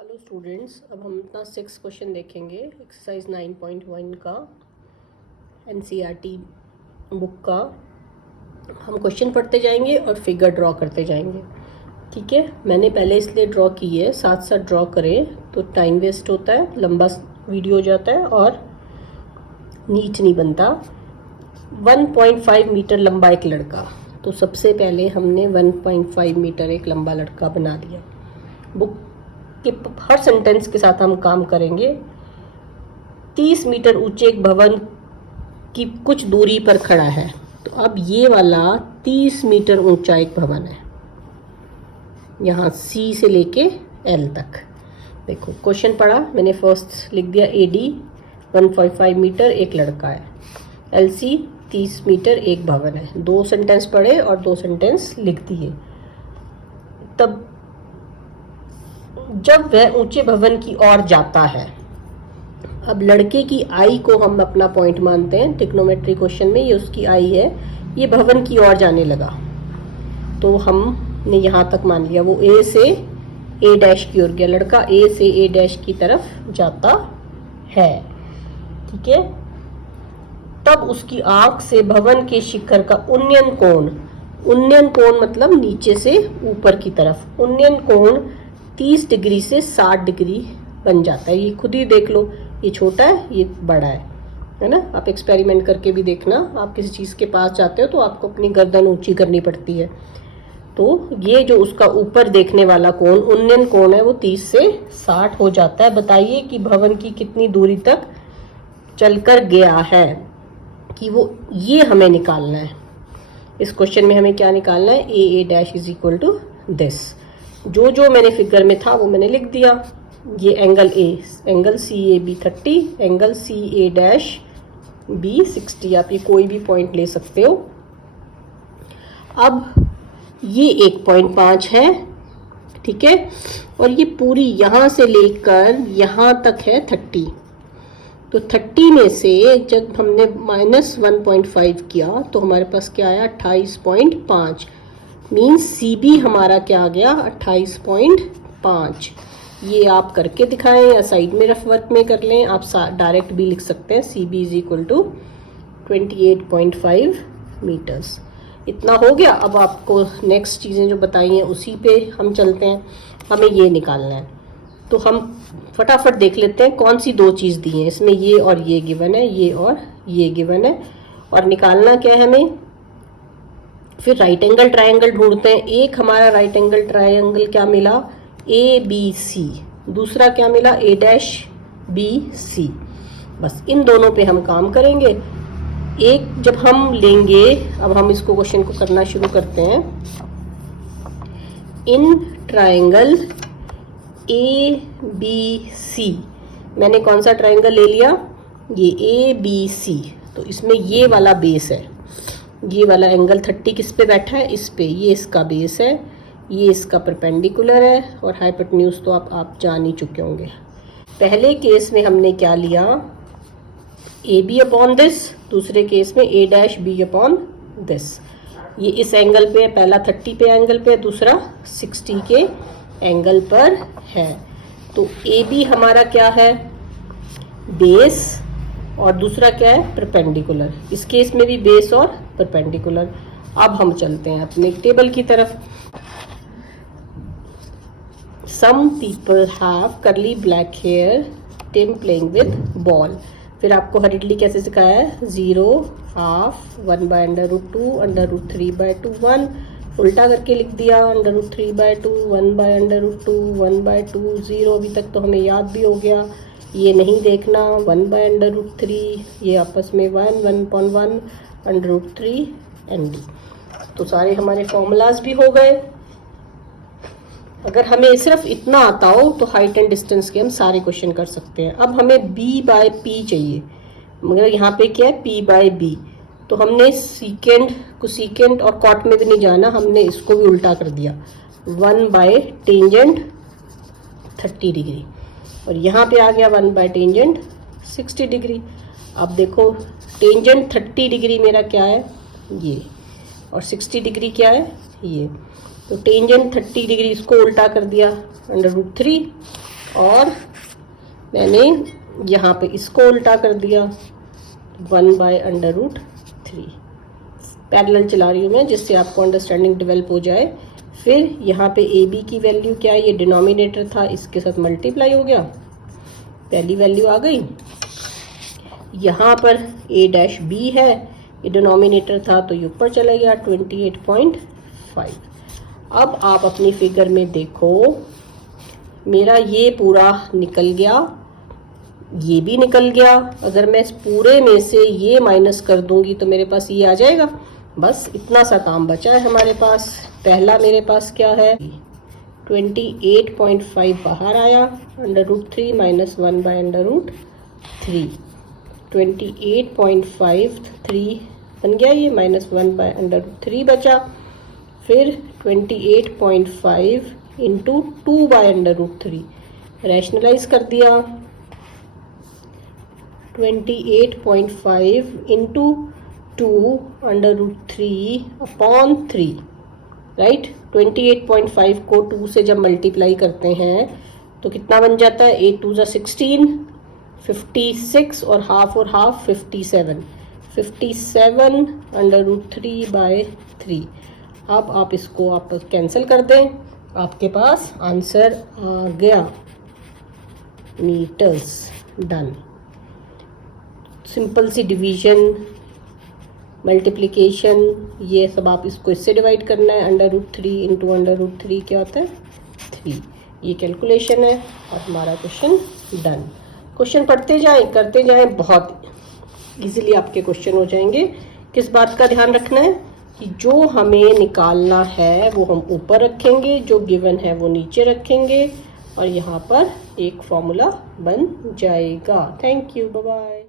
Hello students, अब हम अपना 6 क्वेश्चन देखेंगे एक्सरसाइज 9.1 का एनसीईआरटी बुक का। हम क्वेश्चन पढ़ते जाएंगे और फिगर ड्रॉ करते जाएंगे। ठीक है, मैंने पहले इसलिए ड्रॉ की है, साथ साथ ड्रॉ करें तो टाइम वेस्ट होता है, लंबा वीडियो हो जाता है और नीट नहीं बनता। 1.5 मीटर लंबा एक लड़का, तो सबसे पहले हमने 1.5 मीटर एक लंबा लड़का बना दिया। बुक कि हर सेंटेंस के साथ हम काम करेंगे। 30 मीटर ऊंचे एक भवन की कुछ दूरी पर खड़ा है, तो अब ये वाला 30 मीटर ऊंचा एक भवन है, यहाँ सी से लेके एल तक। देखो क्वेश्चन पढ़ा मैंने, फर्स्ट लिख दिया एडी 1.5 मीटर एक लड़का है, एलसी 30 मीटर एक भवन है। 2 सेंटेंस पढ़े और 2 सेंटेंस लिख दिए। तब जब वह ऊंचे भवन की ओर जाता है, अब लड़के की आई को हम अपना पॉइंट मानते हैं, ट्रिग्नोमेट्री क्वेश्चन में ये उसकी आई है, ये भवन की ओर जाने लगा तो हमने यहाँ तक मान लिया वो ए से ए डैश की ओर गया, लड़का ए से ए डैश की तरफ जाता है। ठीक है, तब उसकी आंख से भवन के शिखर का उन्नयन कोण मतलब नीचे से ऊपर की तरफ, उन्नयन कोण 30 डिग्री से 60 डिग्री बन जाता है। ये खुद ही देख लो, ये छोटा है ये बड़ा है ना। आप एक्सपेरिमेंट करके भी देखना, आप किसी चीज़ के पास जाते हो तो आपको अपनी गर्दन ऊंची करनी पड़ती है, तो ये जो उसका ऊपर देखने वाला कोण उन्नयन कोण है वो 30 से 60 हो जाता है। बताइए कि भवन की कितनी दूरी तक चलकर गया है, कि वो ये हमें निकालना है। इस क्वेश्चन में हमें क्या निकालना है, A dash is equal to this. जो मैंने फिगर में था वो मैंने लिख दिया। ये angle A, angle C A B 30, angle C A dash B 60। आप ये कोई भी पॉइंट ले सकते हो। अब ये 1.5 है, ठीक है, और ये पूरी यहाँ से लेकर यहाँ तक है 30। तो 30 में से जब हमने -1.5 किया तो हमारे पास क्या आया, 28.5। मीन्स सी बी हमारा क्या आ गया, 28.5। ये आप करके दिखाएं या साइड में रफ वर्क में कर लें, आप डायरेक्ट भी लिख सकते हैं। C B is equal to 28.5 metres. इतना हो गया। अब आपको नेक्स्ट चीज़ें जो बताई हैं उसी पे हम चलते हैं। हमें ये निकालना है, तो हम फटाफट देख लेते हैं कौन सी 2 चीज़ दी हैं इसमें। ये और ये गिवन है, ये और ये गिवन है, और निकालना क्या है हमें। फिर राइट एंगल ट्रायंगल ढूंढते हैं। एक हमारा राइट एंगल ट्रायंगल क्या मिला, ए बी सी। दूसरा क्या मिला, ए डैश बी सी। बस इन दोनों पे हम काम करेंगे। एक जब हम लेंगे, अब हम इसको क्वेश्चन को करना शुरू करते हैं। In triangle A B C, मैंने कौन सा ट्रायंगल ले लिया, ये ए बी सी। तो इसमें ये वाला बेस है, ये वाला एंगल 30 किस पे बैठा है, इस पे, ये इसका बेस है, ये इसका परपेंडिकुलर है, और हाइपोटेन्यूज तो आप जान ही चुके होंगे। पहले केस में हमने क्या लिया, ए बी अपॉन दिस, दूसरे केस में ए डैश बी अपॉन दिस। ये इस एंगल पे है, पहला 30 पे एंगल पे, दूसरा 60 के एंगल पर है। तो ए बी हमारा क्या है, बेस, और दूसरा क्या है, परपेंडिकुलर। इस केस में भी बेस और परपेंडिकुलर। अब हम चलते हैं अपने टेबल की तरफ। Some people have curly black hair, Tim playing with ball. फिर आपको हरिडली कैसे सिखाया है, 0, हाफ, 1/√2, √3/2, 1 उल्टा करके लिख दिया, √3/2, 1/√2, 1/2, 0। अभी तक तो हमें याद भी हो गया। ये नहीं देखना, 1/√3, ये आपस में 1/1, √3 ND। तो सारे हमारे फॉर्मूलाज भी हो गए। अगर हमें सिर्फ इतना आता हो तो हाइट एंड डिस्टेंस के हम सारे क्वेश्चन कर सकते हैं। अब हमें B/P चाहिए, मगर यहाँ पे क्या है, P/B। तो हमने सीकेंड और कॉट में भी नहीं जाना, हमने इसको भी उल्टा कर दिया, 1/टेंजेंट 30 डिग्री, और यहाँ पे आ गया 1/टेंजेंट 60 डिग्री। अब देखो टेंजेंट 30 डिग्री मेरा क्या है, ये, और 60 डिग्री क्या है, ये। तो टेंजेंट 30 डिग्री, इसको उल्टा कर दिया, √3, और मैंने यहाँ पे इसको उल्टा कर दिया 1/√3। पैरेलल चला रही हूँ मैं जिससे आपको अंडरस्टैंडिंग डेवलप हो जाए। फिर यहाँ पे ए बी की वैल्यू क्या है, ये डिनोमिनेटर था, इसके साथ मल्टीप्लाई हो गया, पहली वैल्यू आ गई। यहाँ पर A' है, ये डिनोमिनेटर था तो ये ऊपर चला गया 28.5। अब आप अपनी फिगर में देखो, मेरा ये पूरा निकल गया, ये भी निकल गया। अगर मैं इस पूरे में से ये माइनस कर दूंगी तो मेरे पास ये आ जाएगा। बस इतना सा काम बचा है हमारे पास। पहला मेरे पास क्या है, 28.5 बाहर आया, √3 माइनस 1/√3, 28.5 3 बन गया ये, माइनस 1/√3 बचा। फिर 28.5 इंटू 2/√3 रैशनलाइज कर दिया, 28.5 इंटू 2/√3/3, राइट। 28.5 को 2 से जब मल्टीप्लाई करते हैं तो कितना बन जाता है, 8 2 16, 56 और हाफ 57, 57/√3/3। अब आप इसको आप कैंसिल कर दें, आपके पास आंसर आ गया, मीटर्स। डन। सिंपल सी डिवीजन, मल्टीप्लिकेशन, ये सब आप इसको इससे डिवाइड करना है। √3 इंटू √3 क्या होता है, 3। ये कैलकुलेशन है और हमारा क्वेश्चन डन। क्वेश्चन पढ़ते जाएं, करते जाएं, बहुत इजीली आपके क्वेश्चन हो जाएंगे। किस बात का ध्यान रखना है कि जो हमें निकालना है वो हम ऊपर रखेंगे, जो गिवन है वो नीचे रखेंगे और यहाँ पर एक फॉर्मूला बन जाएगा। Thank you, bye bye.